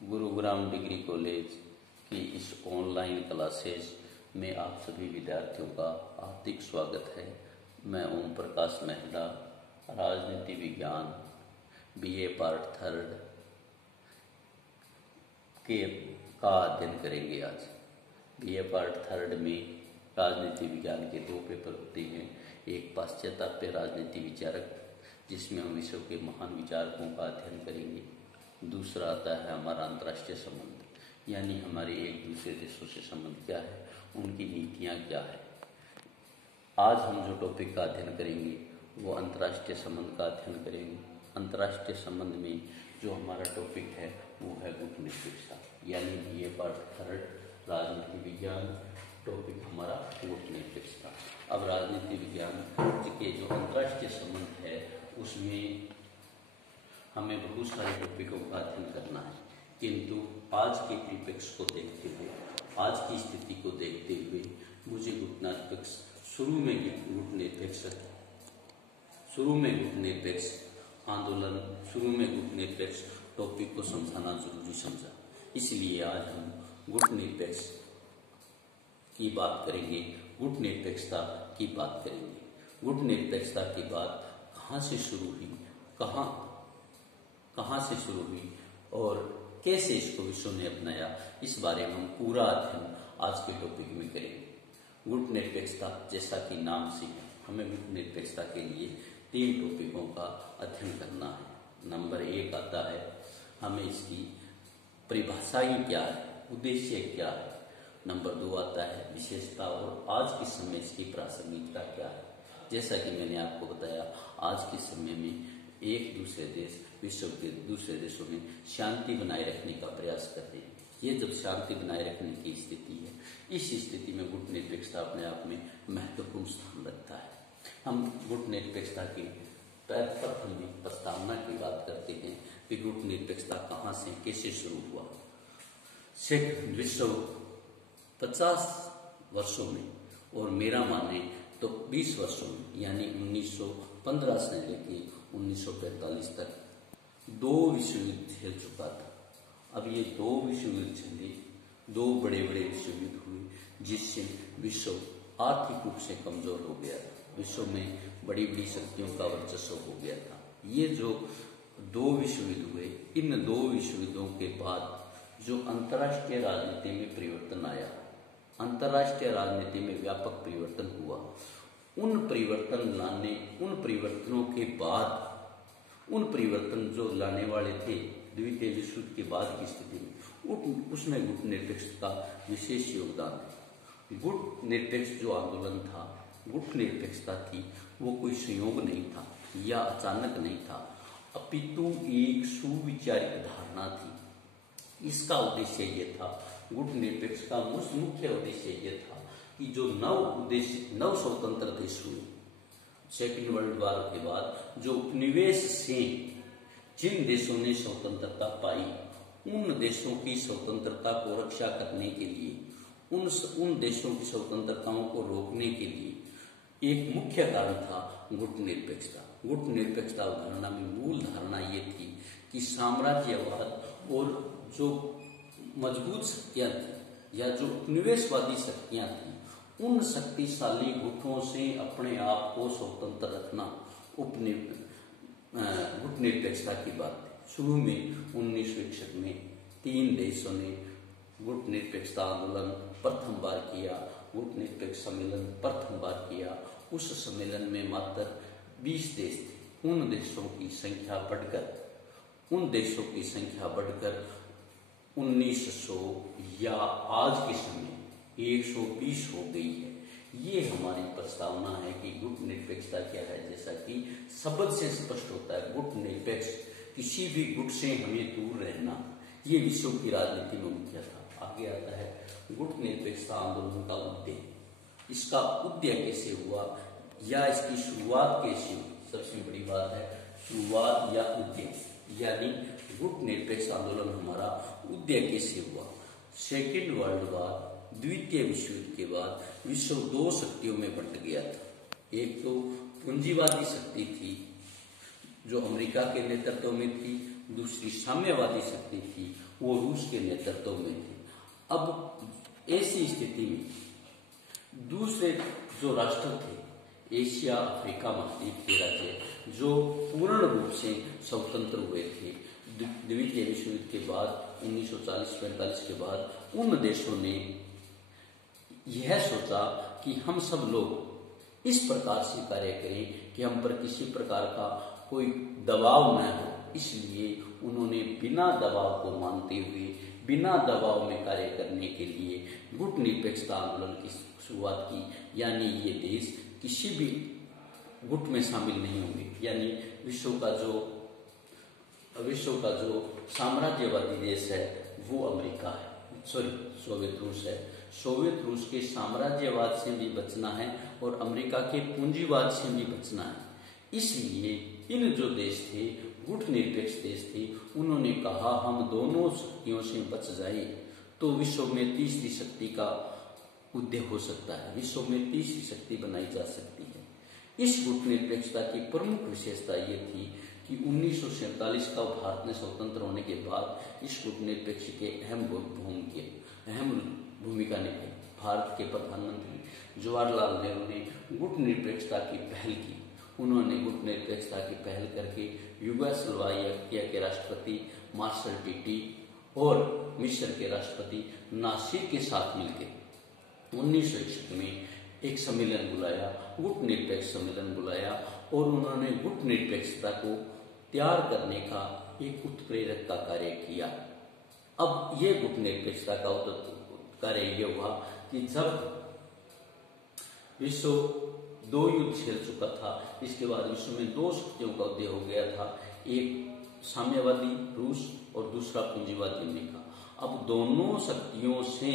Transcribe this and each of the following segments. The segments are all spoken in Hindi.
गुरुग्राम डिग्री कॉलेज की इस ऑनलाइन क्लासेस में आप सभी विद्यार्थियों का हार्दिक स्वागत है। मैं ओम प्रकाश मेहता, राजनीति विज्ञान बीए पार्ट थर्ड के का अध्ययन करेंगे। आज बीए पार्ट थर्ड में राजनीति विज्ञान के दो पेपर होते हैं। एक पाश्चात्य राजनीति विचारक, जिसमें हम विश्व के महान विचारकों का अध्ययन करेंगे। दूसरा आता है हमारा अंतर्राष्ट्रीय संबंध, यानी हमारे एक दूसरे देशों से संबंध क्या है, उनकी नीतियाँ क्या है। आज हम जो टॉपिक का अध्ययन करेंगे वो अंतर्राष्ट्रीय संबंध का अध्ययन करेंगे। अंतर्राष्ट्रीय संबंध में जो हमारा टॉपिक है वो है कूटनीतिकता, यानी बीए पार्ट थर्ड राजनीति विज्ञान टॉपिक हमारा कूटनीतिकता। अब राजनीति विज्ञान के जो अंतर्राष्ट्रीय संबंध है उसमें हमें बहुत सारे टॉपिकों का अध्ययन करना है, किंतु आज के परिप्रेक्ष्य को देखते हुए, आज की स्थिति को देखते हुए मुझे गुटनिरपेक्ष आंदोलन, शुरू में गुटनिरपेक्ष टॉपिक को समझाना जरूरी समझा। इसलिए आज हम गुटनिरपेक्ष की बात करेंगे, गुटनिरपेक्षता की बात करेंगे। गुटनिरपेक्षता की बात कहाँ से शुरू हुई, कहाँ से शुरू हुई और कैसे इसको विश्व ने अपनाया, इस बारे में हम पूरा अध्ययन आज के टॉपिक में करेंगे। गुटनिरपेक्षता, जैसा कि नाम से हमें गुटनिरपेक्षता के लिए 3 टॉपिकों का अध्ययन करना है। नंबर 1 आता है हमें इसकी परिभाषा ही क्या है, उद्देश्य क्या है। नंबर 2 आता है विशेषता और आज के समय इसकी प्रासंगिकता क्या है। जैसा कि मैंने आपको बताया, आज के समय में एक दूसरे देश विश्व के दूसरे देशों में शांति बनाए रखने का प्रयास करते हैं। ये जब शांति बनाए रखने की स्थिति है, इस स्थिति में गुटनिरपेक्षता अपने आप में महत्वपूर्ण स्थान रखता है। हम गुटनिरपेक्षता की प्रथम में प्रस्तावना की बात करते हैं कि गुटनिरपेक्षता कहाँ से कैसे शुरू हुआ। विश्व 50 वर्षों में और मेरा माने तो 20 वर्षों में, यानी 1915 से लेकर 1945 तक 2 विश्व युद्ध खेल चुका था। अब ये 2 विश्व युद्ध चले, 2 बड़े बड़े विश्व युद्ध हुए, जिससे विश्व आर्थिक रूप से कमजोर हो गया था। विश्व में बड़ी बड़ी शक्तियों का वर्चस्व हो गया था। ये जो 2 विश्व युद्ध हुए, इन 2 विश्व युद्धों के बाद जो अंतर्राष्ट्रीय राजनीति में परिवर्तन आया, अंतर्राष्ट्रीय राजनीति में व्यापक परिवर्तन हुआ। उन परिवर्तनों के बाद, उन परिवर्तन जो लाने वाले थे द्वितीय विश्व युद्ध के बाद की स्थिति में, उसमें गुटनिरपेक्षता का विशेष योगदान है। गुटनिरपेक्ष जो आंदोलन था, गुटनिरपेक्षता थी, वो कोई संयोग नहीं था या अचानक नहीं था, अपितु एक सुविचारित धारणा थी। इसका उद्देश्य ये था, गुटनिरपेक्ष का मुख्य उद्देश्य ये था कि जो नव स्वतंत्र देश हुए सेकेंड वर्ल्ड वॉर के बाद, जो उपनिवेश से जिन देशों ने स्वतंत्रता पाई, उन देशों की स्वतंत्रता को रक्षा करने के लिए, उन देशों की स्वतंत्रताओं को रोकने के लिए एक मुख्य कारण था गुटनिरपेक्षता। गुटनिरपेक्षता अवधारणा में मूल धारणा ये थी कि साम्राज्यवाद और जो मजबूत शक्तियां थी या जो उपनिवेशवादी शक्तियां थी, उन शक्तिशाली गुटों से अपने आप को स्वतंत्र रखना गुटनिरपेक्षता की बात थी। शुरू में 1961 में 3 देशों ने गुटनिरपेक्षता आंदोलन प्रथम बार किया, गुटनिरपेक्ष सम्मेलन प्रथम बार किया। उस सम्मेलन में मात्र 20 देश थे। उन देशों की संख्या बढ़कर 1900 या आज के समय 120 हो गई है। ये हमारी प्रस्तावना है कि गुटनिरपेक्षता क्या है। जैसा कि शब्द से स्पष्ट होता है, गुटनिरपेक्ष किसी भी गुट से हमें दूर रहना, ये विश्व की राजनीति में मुख्य था। आगे आता है गुटनिरपेक्षता आंदोलन का उद्देश्य। इसका उद्देश्य कैसे हुआ या इसकी शुरुआत कैसे हुई, सबसे बड़ी बात है शुरुआत या उद्देश्य, यानी गुटनिरपेक्ष आंदोलन हमारा उद्देश्य कैसे हुआ। सेकेंड वर्ल्ड वॉर, द्वितीय विश्व युद्ध के बाद विश्व 2 शक्तियों में बंट गया था। एक तो पूंजीवादी शक्ति थी जो अमेरिका के नेतृत्व में थी, दूसरी साम्यवादी शक्ति थी वो रूस के नेतृत्व में थे। अब ऐसी स्थिति में दूसरे जो राष्ट्र थे एशिया अफ्रीका महाद्वीप के राज्य जो पूर्ण रूप से स्वतंत्र हुए थे द्वितीय विश्व युद्ध के बाद 1940-45 के बाद, उन देशों ने यह सोचा कि हम सब लोग इस प्रकार से कार्य करें कि हम पर किसी प्रकार का कोई दबाव न हो। इसलिए उन्होंने बिना दबाव को मानते हुए बिना दबाव में कार्य करने के लिए गुट निरपेक्षता आंदोलन की शुरुआत की। यानी ये देश किसी भी गुट में शामिल नहीं होंगे। यानी विश्व का जो साम्राज्यवादी देश है वो अमेरिका है, सोवियत रूस है। सोवियत रूस के साम्राज्यवाद से भी बचना है और अमेरिका के पूंजीवाद से भी बचना है। इसलिए इन जो देश थे गुट निरपेक्ष देश थे, उन्होंने कहा हम दोनों शक्तियों से बच जाए तो विश्व में तीसरी शक्ति का उदय हो सकता है, विश्व में तीसरी शक्ति बनाई जा सकती है। इस गुट निरपेक्षता की प्रमुख विशेषता ये थी कि 1947 का भारत ने स्वतंत्र होने के बाद इस गुट निरपेक्ष के अहम भूमिका निभाई। भारत के प्रधानमंत्री जवाहरलाल नेहरू ने गुट निरपेक्षता की पहल की। उन्होंने गुट निरपेक्षता की पहल करके यूगोस्लाविया के राष्ट्रपति मार्शल टीटी और मिस्र के राष्ट्रपति नासिर के साथ मिलकर 1961 में एक सम्मेलन बुलाया, गुट निरपेक्ष सम्मेलन बुलाया और उन्होंने गुट निरपेक्षता को तैयार करने का एक उत्प्रेरक का कार्य किया। अब ये गुट निरपेक्षता का कार्य ये हुआ कि जब विश्व 2 युद्ध झेल चुका था, इसके बाद विश्व में 2 शक्तियों का उदय हो गया था, एक साम्यवादी रूस और दूसरा पूंजीवादी अमेरिका। अब दोनों शक्तियों से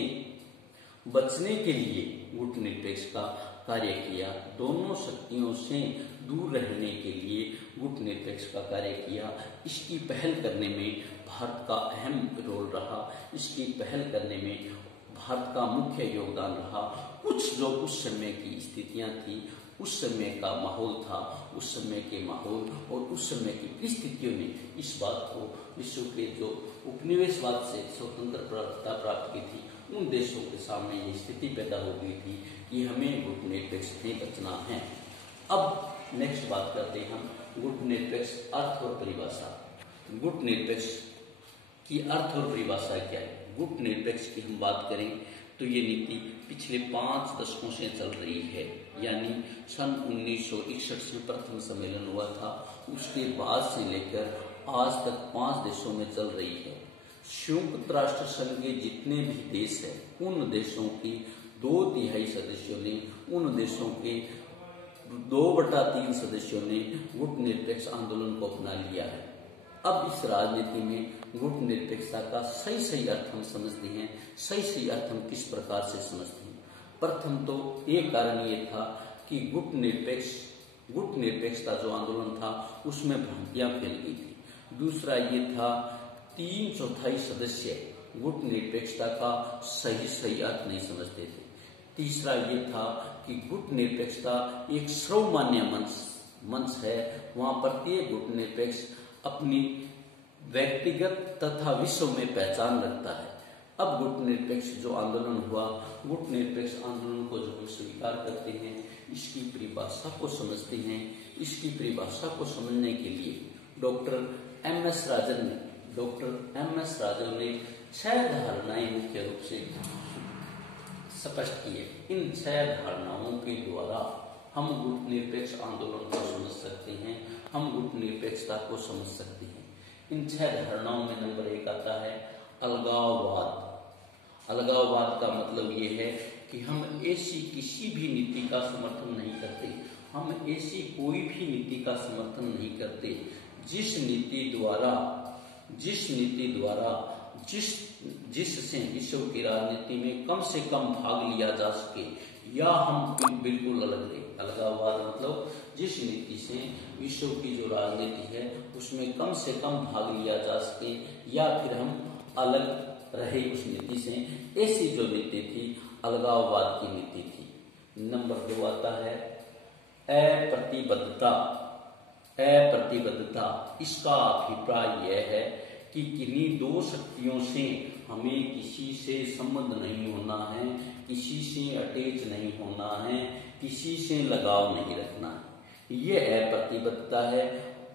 बचने के लिए गुट निरपेक्ष का कार्य किया, दोनों शक्तियों से दूर रहने के लिए गुट निरपेक्ष का कार्य किया। इसकी पहल करने में भारत का अहम रोल रहा, इसकी पहल करने में भारत का मुख्य योगदान रहा। कुछ जो उस समय की स्थितियां थी, उस समय का माहौल था, उस समय के माहौल और उस समय की स्थितियों ने इस बात को विश्व के जो उपनिवेशवाद से स्वतंत्रता प्राप्त की थी, उन देशों के सामने ये स्थिति पैदा हो गई थी कि हमें गुट निरपेक्ष से बचना है। अब नेक्स्ट बात करते हैं हम गुट निरपेक्ष अर्थ और परिभाषा। गुट निरपेक्ष की अर्थ और परिभाषा क्या है? गुट निरपेक्ष की हम बात करें तो ये नीति पिछले 5 दशकों से चल रही है। यानी सन 1961 से प्रथम सम्मेलन हुआ था, उसके बाद से लेकर आज तक 5 देशों में चल रही है। संयुक्त राष्ट्र संघ के जितने भी देश हैं, उन देशों की 2/3 सदस्यों ने, उन देशों के 2/3 सदस्यों ने गुट निरपेक्ष आंदोलन को अपना लिया है। अब इस राजनीति में गुट निरपेक्षता का सही अर्थ हम समझते हैं। सही अर्थ हम किस प्रकार से समझते हैं? प्रथम तो एक कारण ये था कि गुट निरपेक्षता जो आंदोलन था उसमें भ्रांतियां फैल गई थी। दूसरा ये था 3/4 सदस्य गुट निरपेक्षता का सही अर्थ नहीं समझते थे। तीसरा ये था कि गुट निरपेक्षता एक सर्वमान्य मंच है, वहां प्रत्येक गुट निरपेक्ष अपनी व्यक्तिगत तथा विश्व में पहचान रखता है। अब गुट निरपेक्ष जो आंदोलन हुआ, गुट निरपेक्ष आंदोलन को जो स्वीकार करते हैं, इसकी परिभाषा को समझते हैं। इसकी परिभाषा को समझने के लिए डॉक्टर एम एस राजन ने 6 धारणाएं मुख्य रूप से स्पष्ट किए। इन 6 धारणाओं के द्वारा हम गुट निरपेक्ष आंदोलन को समझ सकते हैं, हम गुट निरपेक्षता को समझ सकते हैं। इन 6 धारणाओं में नंबर 1 आता है अलगाववाद। अलगाववाद का मतलब ये है कि हम ऐसी किसी भी नीति का समर्थन नहीं करते, हम ऐसी कोई भी नीति का समर्थन नहीं करते जिस नीति द्वारा जिससे विश्व की राजनीति में कम से कम भाग लिया जा सके, या हम बिल्कुल अलग रहे। अलगाववाद मतलब जिस नीति से विश्व की जो राजनीति है उसमें कम से कम भाग लिया जा सके या फिर हम अलग रहे उस नीति से, ऐसी जो नीति थी अलगाववाद की नीति थी। नंबर 2 आता है अप्रतिबद्धता। इसका अभिप्राय यह है कि किन्हीं दो शक्तियों से हमें किसी से संबंध नहीं होना है, किसी से अटैच नहीं होना है, किसी से लगाव नहीं रखना है। ये अप्रतिबद्धता है।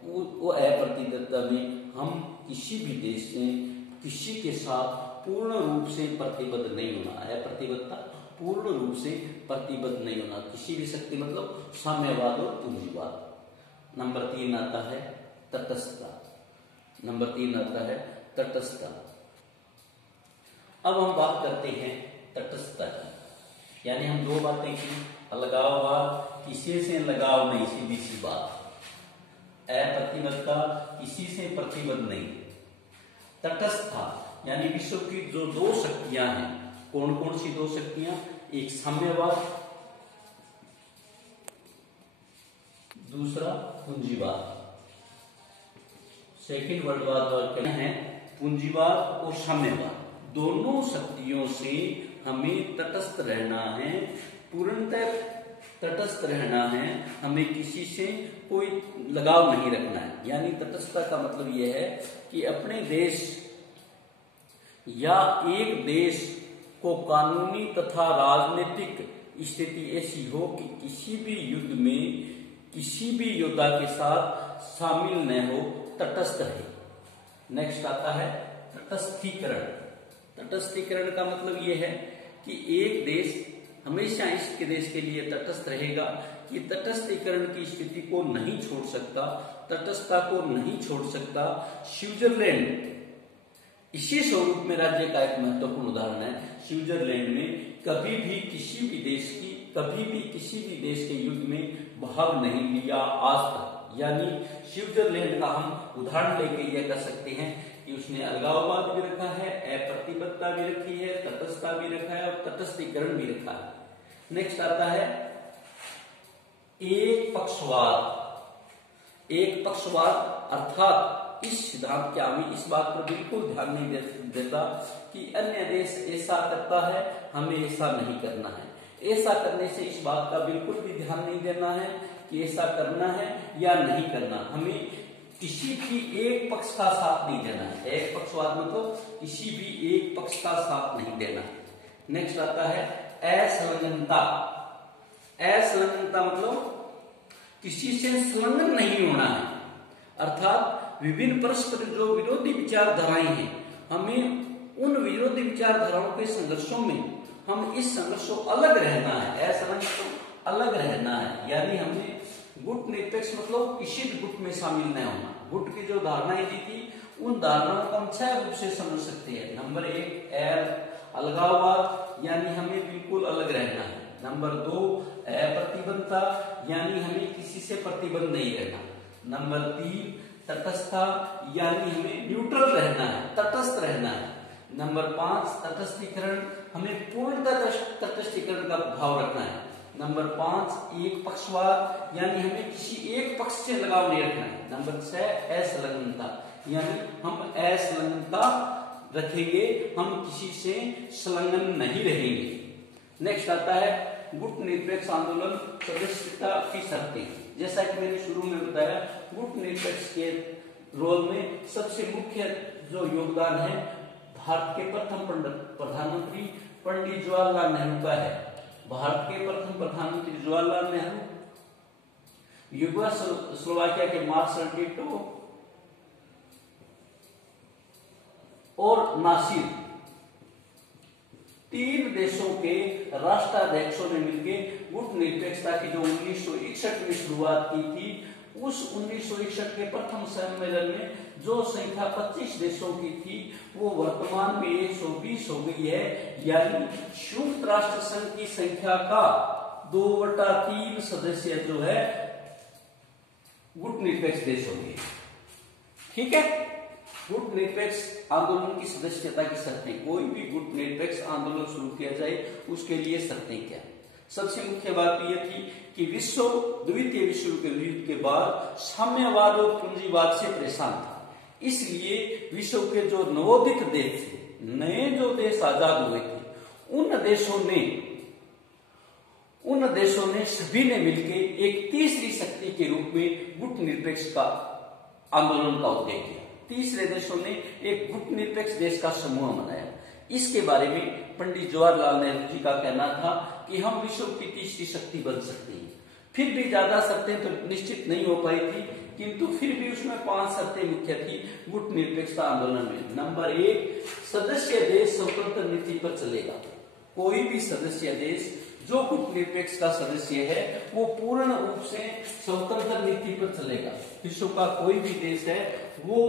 वो अप्रतिबद्धता में हम किसी भी देश से किसी के साथ पूर्ण रूप से प्रतिबद्ध नहीं होना। अप्रतिबद्धता पूर्ण रूप से प्रतिबद्ध नहीं होना किसी भी शक्ति, मतलब साम्यवाद और पूंजीवाद। नंबर 3 आता है तटस्थता। नंबर 3 आता है तटस्थता। अब हम बात करते हैं तटस्थता की, यानी हम दो बातें की, अलगाववाद, किसी से लगाव नहीं, सीधी सी बात। अप्रतिबद्धता, किसी से प्रतिबद्ध नहीं। तटस्थता यानी विश्व की जो दो शक्तियां हैं, कौन कौन सी दो शक्तियां? एक साम्यवाद, दूसरा पूंजीवाद। सेकेंड वर्ल्ड वॉर क्या है? पूंजीवाद और साम्यवाद। दोनों शक्तियों से हमें तटस्थ रहना है, पूर्णतः तटस्थ रहना है। हमें किसी से कोई लगाव नहीं रखना है। यानी तटस्थता का मतलब यह है कि अपने देश या एक देश को कानूनी तथा राजनीतिक स्थिति ऐसी हो कि किसी भी युद्ध में किसी भी योद्धा के साथ शामिल न हो, तटस्थ है। नेक्स्ट आता है तटस्थीकरण। तटस्थीकरण का मतलब यह है कि एक देश हमेशा इसके देश के लिए तटस्थ रहेगा, कि तटस्थीकरण की स्थिति को नहीं छोड़ सकता, तटस्थता को नहीं छोड़ सकता। स्विट्जरलैंड इसी स्वरूप में राज्य का एक महत्वपूर्ण उदाहरण है। स्विट्जरलैंड में कभी भी किसी भी देश की, कभी भी किसी भी देश के युद्ध में भाग नहीं लिया आज तक। यानी स्विट्जरलैंड का हम उदाहरण लेके यह कह सकते हैं कि उसने अलगाववाद भी रखा है, अप्रतिबद्धता भी रखी है, तटस्थता भी रखा है और तटस्थीकरण भी रखा है। नेक्स्ट आता है एक पक्षवाद। एक पक्षवाद अर्थात इस सिद्धांत के आगे इस बात पर बिल्कुल ध्यान नहीं देता कि अन्य देश ऐसा करता है, हमें ऐसा नहीं करना है। ऐसा करने से इस बात का बिल्कुल भी ध्यान नहीं देना है कि ऐसा करना है या नहीं करना। हमें किसी भी एक पक्ष का साथ नहीं देना है। एक पक्षवाद मतलब किसी भी एक पक्ष का साथ नहीं देना। नेक्स्ट आता है असंलग्नता। असंलग्नता मतलब किसी से संलग्न नहीं होना है, अर्थात विभिन्न परस्पर जो विरोधी विचारधाराएं हैं, हमें उन विरोधी विचारधाराओं के संघर्षों में हम इस संघर्ष को अलग रहना है। असंलग्न तो अलग रहना है, यानी हमें गुट निरपेक्ष मतलब किसी भी गुट में शामिल न होना। गुट की जो धारणाएं दी थी उन धारणाओं को हम 6 रूप से समझ सकते हैं। नंबर 1 अलगाववाद, यानी हमें बिल्कुल अलग रहना है। नंबर 2 अप्रतिबद्धता, यानी हमें किसी से प्रतिबद्ध नहीं रहना। नंबर 3 तटस्थता, यानी हमें न्यूट्रल रहना है, तटस्थ रहना है। नंबर 5 तटस्थीकरण, हमें पूर्णतः तटस्थीकरण का भाव रखना है। नंबर 5 एक पक्षवाद, यानी हमें किसी एक पक्ष से लगाव नहीं रखना है। नंबर 6 असंलग्नता, यानी हम असंलग्नता रखेंगे, हम किसी से संलग्न नहीं रहेंगे। नेक्स्ट आता है गुट निरपेक्ष आंदोलन सदस्यता की शर्तें। जैसा कि मैंने शुरू में बताया, गुट निरपेक्ष के रोल में सबसे मुख्य जो योगदान है भारत के प्रथम प्रधानमंत्री पंडित जवाहरलाल नेहरू का है। भारत के प्रथम प्रधानमंत्री जवाहरलाल नेहरू, यूगोस्लोवाकिया के मार्शल टिटो और नासिर, 3 देशों के राष्ट्राध्यक्षों ने मिलकर गुट निरपेक्षता की जो 1961 में शुरुआत की थी, उस 1961 के प्रथम सम्मेलन में जो संख्या 25 देशों की थी वो वर्तमान में 120 हो गई है। यानी संयुक्त राष्ट्र संघ की संख्या का 2/3 सदस्य जो है गुट निरपेक्ष देश होंगे। ठीक है, गुट निरपेक्ष आंदोलन की सदस्यता की शर्तें। कोई भी गुट निरपेक्ष आंदोलन शुरू किया जाए उसके लिए शर्तें क्या? सबसे मुख्य बात यह थी कि विश्व द्वितीय विश्व युद्ध के बाद साम्यवाद और पूंजीवाद से परेशान था। इसलिए विश्व के जो नवोदित देश थे, नए जो देश आजाद हुए थे, उन देशों ने सभी ने मिलकर एक तीसरी शक्ति के रूप में गुट निरपेक्ष का आंदोलन का उद्देश्य किया। तीसरे देशों ने एक गुट निरपेक्ष देश का समूह बनाया। इसके बारे में पंडित जवाहरलाल नेहरू जी का कहना था कि हम विश्व की तीसरी शक्ति बन सकते हैं। फिर भी ज्यादा शर्तें तो निश्चित नहीं हो पाई थी, किंतु फिर भी उसमें 5 शर्तें मुख्य थी गुट निरपेक्षता आंदोलन में। नंबर 1, सदस्य देश स्वतंत्र नीति पर चलेगा। कोई भी सदस्य देश जो गुट निरपेक्ष का सदस्य है वो पूर्ण रूप से स्वतंत्र नीति पर चलेगा। विश्व का कोई भी देश है वो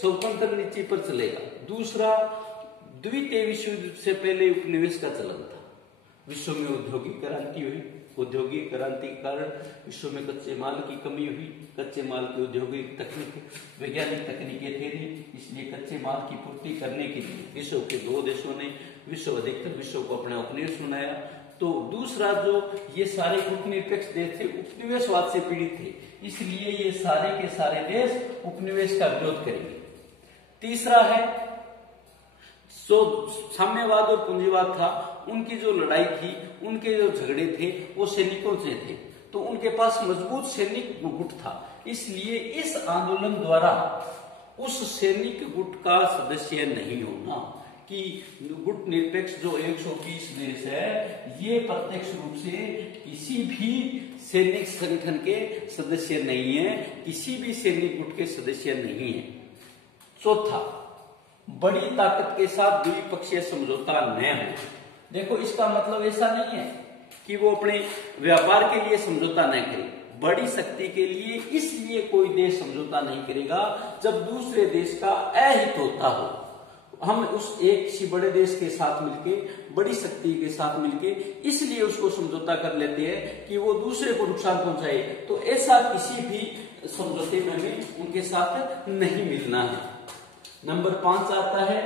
स्वतंत्र नीति पर चलेगा। दूसरा, द्वितीय विश्व युद्ध से पहले उपनिवेश का चलन था। विश्व में औद्योगिक क्रांति हुई, औद्योगिक क्रांति के कारण विश्व में कच्चे माल की कमी हुई। कच्चे माल की औद्योगिक तकनीक, वैज्ञानिक तकनीकें थे नहीं, इसलिए कच्चे माल की पूर्ति करने के लिए विश्व के 2 देशों ने अधिकतर विश्व को अपना उपनिवेश बनाया। तो दूसरा, जो ये सारे गुट निरपेक्ष देश थे उपनिवेशवाद से पीड़ित थे, इसलिए ये सारे के सारे देश उपनिवेश का विरोध करेंगे। तीसरा है, जो साम्यवाद और पूंजीवाद था, उनकी जो लड़ाई थी, उनके जो झगड़े थे वो सैनिकों से थे, तो उनके पास मजबूत सैनिक गुट था। इसलिए इस आंदोलन द्वारा उस सैनिक गुट का सदस्य नहीं होना कि गुट निरपेक्ष जो 120 देश है ये प्रत्यक्ष रूप से किसी भी सैनिक संगठन के सदस्य नहीं है, किसी भी सैनिक गुट के सदस्य नहीं है। चौथा, बड़ी ताकत के साथ द्विपक्षीय समझौता न हो। देखो, इसका मतलब ऐसा नहीं है कि वो अपने व्यापार के लिए समझौता न करे। बड़ी शक्ति के लिए इसलिए कोई देश समझौता नहीं करेगा जब दूसरे देश का अहित होता हो। हम उस एक किसी बड़े देश के साथ मिलके, बड़ी शक्ति के साथ मिलके इसलिए उसको समझौता कर लेते हैं कि वो दूसरे को नुकसान पहुंचाए, तो ऐसा किसी भी समझौते में हमें उनके साथ नहीं मिलना है। नंबर 5 आता है,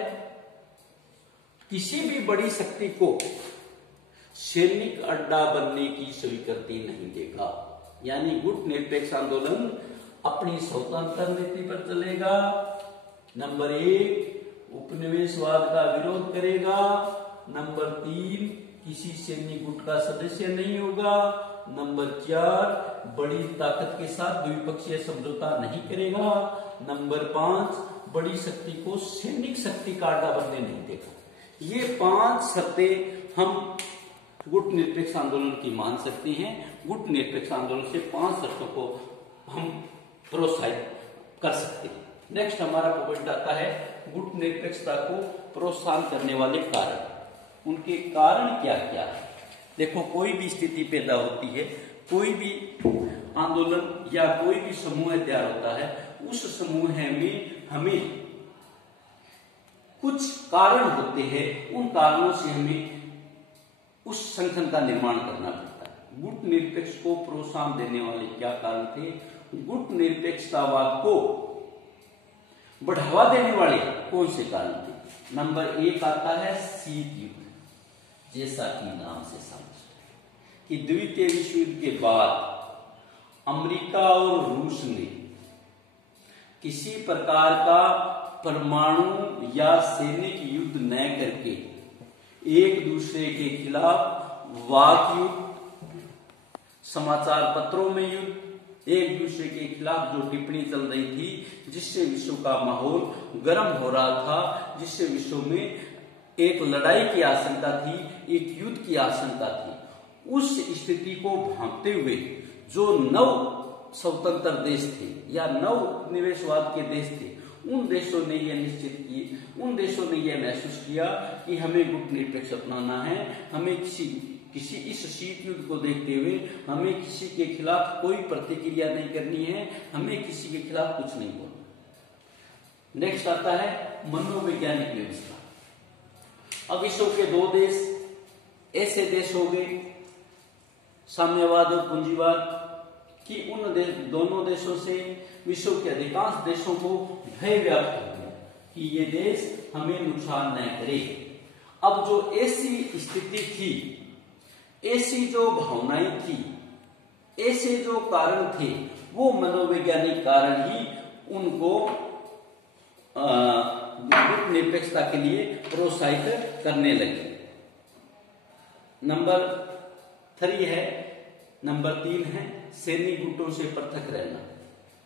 किसी भी बड़ी शक्ति को सैनिक अड्डा बनने की स्वीकृति नहीं देगा। यानी गुट निरपेक्ष आंदोलन अपनी स्वतंत्र नीति पर चलेगा। नंबर 1, उपनिवेशवाद का विरोध करेगा। नंबर 3, किसी सैनिक गुट का सदस्य नहीं होगा। नंबर 4, बड़ी ताकत के साथ द्विपक्षीय समझौता नहीं करेगा। नंबर 5, बड़ी शक्ति को सैनिक शक्ति का अड्डा बनने नहीं देगा। ये 5 शर्तें हम गुट निरपेक्ष आंदोलन की मान सकते हैं। गुट निरपेक्ष आंदोलन से 5 शर्तों को हम प्रोत्साहित कर सकते हैं। नेक्स्ट हमारा पॉइंट आता है गुट निरपेक्षता को प्रोत्साहन करने वाले कारण। उनके कारण क्या क्या है? देखो, कोई भी स्थिति पैदा होती है, कोई भी आंदोलन या कोई भी समूह तैयार होता है, उस समूह में हमें कुछ कारण होते हैं, उन कारणों से हमें उस संगठन का निर्माण करना पड़ता है। गुट निरपेक्ष को प्रोत्साहन देने वाले क्या कारण थे? गुट निरपेक्षतावाद को बढ़ावा देने वाले कौन से कारण थे? नंबर 1 आता है शीत युद्ध। जैसा कि नाम से समझते कि द्वितीय विश्व युद्ध के बाद अमेरिका और रूस ने किसी प्रकार का परमाणु या सैनिक युद्ध न करके एक दूसरे के खिलाफ वाक युद्ध, समाचार पत्रों में युद्ध, एक दूसरे के खिलाफ जो टिप्पणी चल रही थी, जिससे विश्व का माहौल गर्म हो रहा था, जिससे विश्व में एक लड़ाई की आशंका थी, एक युद्ध की आशंका थी, उस स्थिति को भांपते हुए जो नव स्वतंत्र देश थे या नव निवेशवाद के देश थे, उन देशों ने यह निश्चित किए, उन देशों ने यह महसूस किया कि हमें गुट निरपेक्ष अपनाना है। हमें किसी इस शीत युद्ध को देखते हुए हमें किसी के खिलाफ कोई प्रतिक्रिया नहीं करनी है, हमें किसी के खिलाफ कुछ नहीं बोलना। नेक्स्ट आता है मनोवैज्ञानिक व्यवस्था। अब विश्व के 2 देश ऐसे देश हो गए, साम्यवाद और पूंजीवाद, कि उन दोनों देशों से विश्व के अधिकांश देशों को भय व्याप्त हो गया कि ये देश हमें नुकसान न करे। अब जो ऐसी स्थिति थी, ऐसी जो भावनाएं थी, ऐसे जो कारण थे, वो मनोवैज्ञानिक कारण ही उनको गुट निरपेक्षता के लिए प्रोत्साहित करने लगे। नंबर 3 है सैनिक गुटों से पृथक रहना।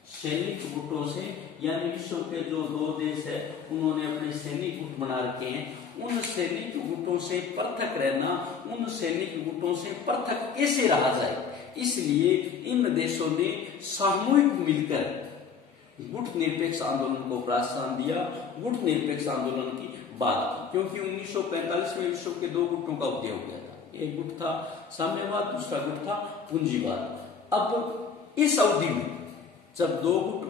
सैनिक गुटों से, यानी विश्व के जो 2 देश है उन्होंने अपने सैनिक गुट बना रखे हैं, उन सैनिक गुटों से पृथक रहना, उन सैनिक गुटों से पृथक कैसे रहा जाए, इसलिए इन देशों ने सामूहिक मिलकर गुट निरपेक्ष आंदोलन को प्रोत्साहन दिया। गुट निरपेक्ष आंदोलन की बात की, क्योंकि 1945 में विश्व के 2 गुटों का उदय हो गया था। एक गुट था साम्यवाद, दूसरा गुट था पूंजीवाद। अब इस अवधि में जब 2 गुट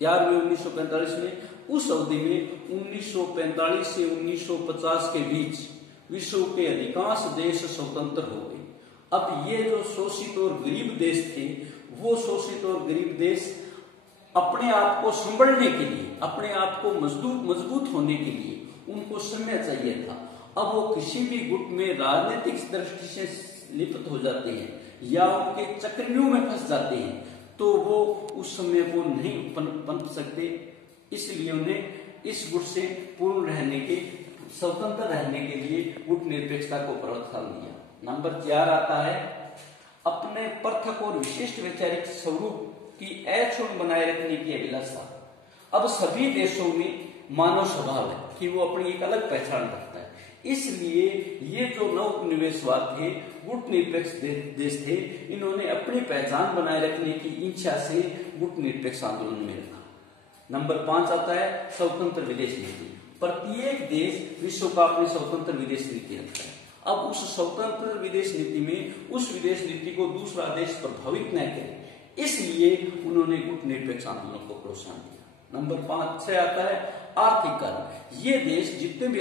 तैयार हुए 1945 में, उस अवधि में 1945 से 1950 के बीच विश्व के अधिकांश देश स्वतंत्र हो गए। अब ये जो शोषित और गरीब देश थे, वो शोषित और गरीब देश अपने आप को संभालने के लिए, अपने आप को मजबूत होने के लिए उनको समय चाहिए था। अब वो किसी भी गुट में राजनीतिक दृष्टि से लिप्त हो जाते हैं या उनके चक्रव्यूह में फंस जाते हैं, तो वो उस समय को नहीं पनप सकते, इसलिए उन्हें इस गुट से पूर्ण रहने के, स्वतंत्र रहने के लिए गुट निरपेक्षता को प्रोत्साहन दिया। नंबर 4 आता है अपने पृथक और विशिष्ट वैचारिक स्वरूप की अक्षुण्ण बनाए रखने की अभिलाषा। अब सभी देशों में मानव स्वभाव है कि वो अपनी एक अलग पहचान रखता है, इसलिए ये जो नवोपनिवेशवाद थे, गुट निरपेक्ष देश थे, इन्होंने अपनी पहचान बनाए रखने की इच्छा से गुट निरपेक्ष आंदोलन में रखा। नंबर 5 आता है स्वतंत्र विदेश नीति। प्रत्येक देश विश्व का अपनी स्वतंत्र विदेश नीति रखता है। अब उस स्वतंत्र विदेश नीति में उस विदेश नीति को दूसरा देश प्रभावित न करे, इसलिए उन्होंने गुट निरपेक्ष आंदोलन को प्रोत्साहन दिया। नंबर 5 आता है आर्थिक कारण। ये देश, जितने भी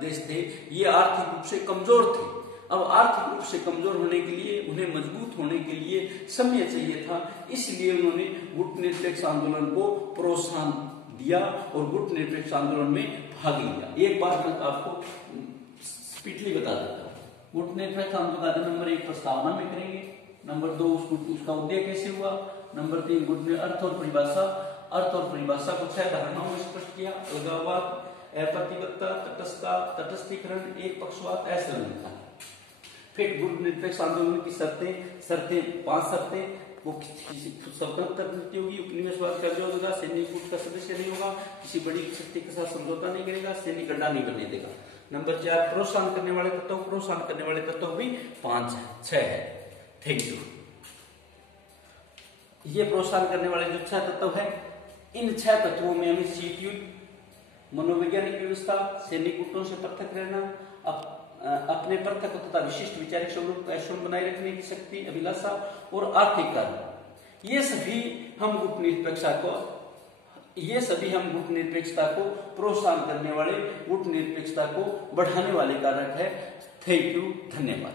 देश थे, ये आर्थिक रूप से कमजोर थे। अब आर्थिक रूप से कमजोर होने के लिए, उन्हें मजबूत होने के लिए समय चाहिए था, इसलिए उन्होंने गुट निरपेक्ष आंदोलन को प्रोत्साहन दिया और गुट निरपेक्ष आंदोलन में भाग लिया। एक बात मैं आपको स्पीडली बता देता हूँ। गुट निरपेक्ष आंदोलन का नंबर 1 प्रस्तावना में करेंगे, नंबर 2 उसका उदय कैसे हुआ, नंबर 3 गुट ने अर्थ और परिभाषा को 6 धारणाओं में स्पष्ट किया। अलगाववाद, अप्रतिबद्धता, तटस्थता, तटस्थीकरण, एक पक्षवाद, असंलग्नता। फिर गुट निरपेक्ष आंदोलन की शर्तें 5 शर्तें, वो किसी स्वतंत्र नीति होगी, उपनिवेशवाद का विरोध होगा, सैनिक गुट का सदस्य नहीं होगा, किसी बड़ी शक्ति के साथ समझौता नहीं करेगा, सैनिक अड्डा नहीं बनने देगा। नंबर 4 प्रोत्साहन करने वाले तत्व भी 6 है। Thank you. ये प्रोत्साहन करने वाले जो 6 तत्व है, इन 6 तत्वों में हमें सीट, मनोवैज्ञानिक व्यवस्था, सैनिक गुटों से पृथक रहना, अपने पृथक तथा विशिष्ट वैचारिक स्वरूप को अक्षुण्ण बनाए रखने की शक्ति, अभिलाषा और आर्थिक कारण, ये सभी हम गुट निरपेक्षता को प्रोत्साहन करने वाले, गुट निरपेक्षता को बढ़ाने वाले कारक है। थैंक यू, धन्यवाद।